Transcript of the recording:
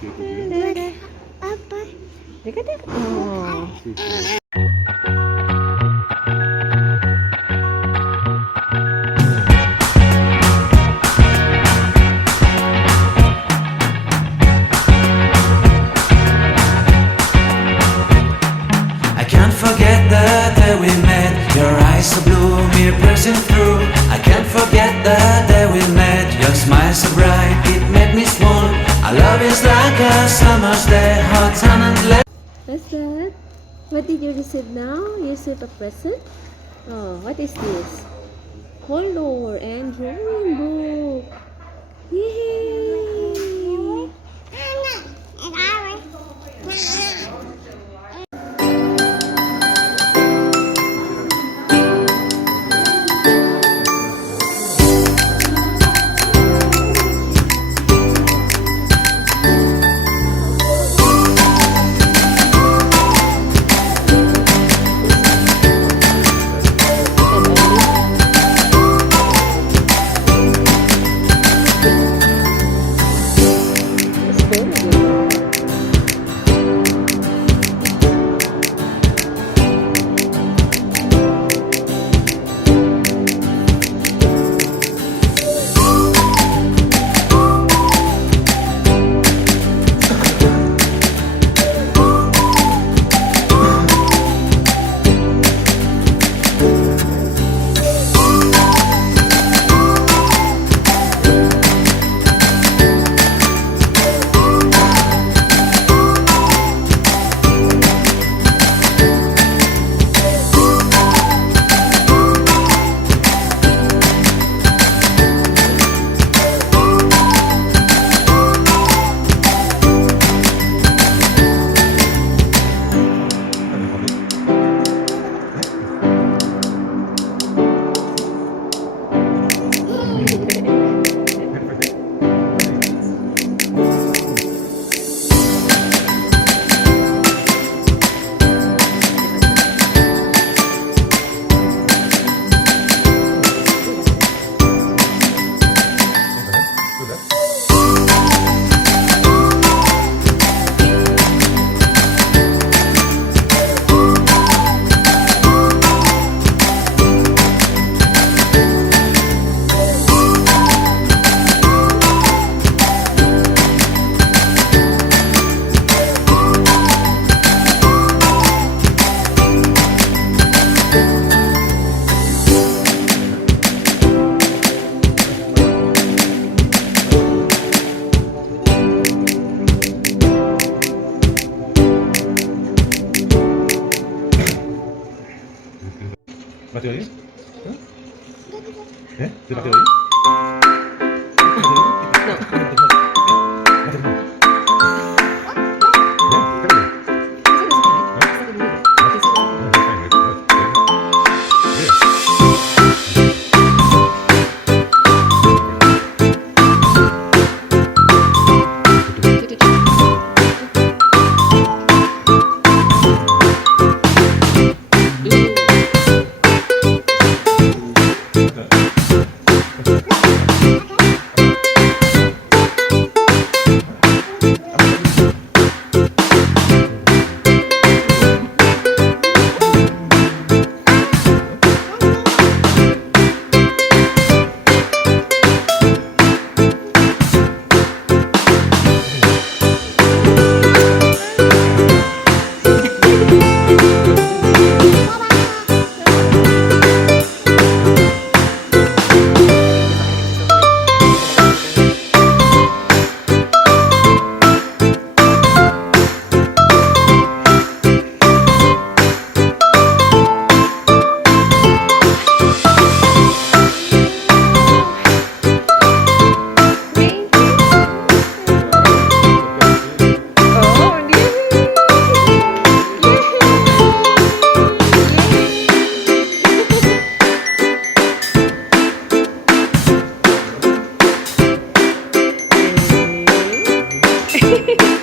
Apa? Dekat. Oh. I can't forget the day we met. Your eyes so blue, me piercing through. I can't forget the day we met. Your smile so bright, it made me swoon. Our love is like a summer's day, hot sun and let. What's that? What did you receive now? You received a present? Oh, what is this? Color and drawing book. Yay! It's very good. Mati lagi? Dia mati lagi? Hehehe